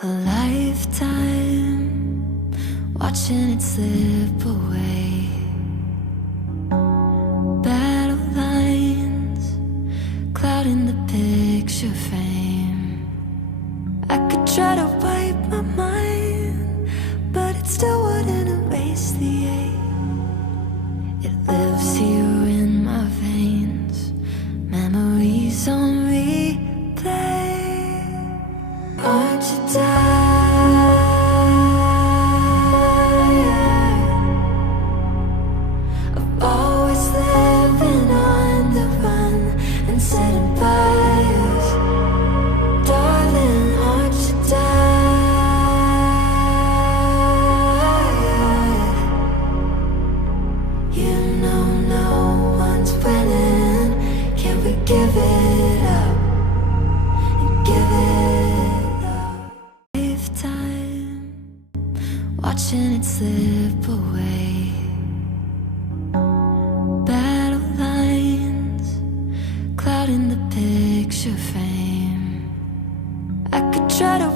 A lifetime watching it slip away. Battle lines clouding the picture frame. I could try to wipe my mind, but it still wouldn't erase the ache. It lives here in my veins, memories on replay. Aren't you tired of always living on the run and setting fires? Darling, aren't you tired? You know no one's winning. Can we give it up and give it watching it slip away. Battle lines clouding the picture frame. I could try to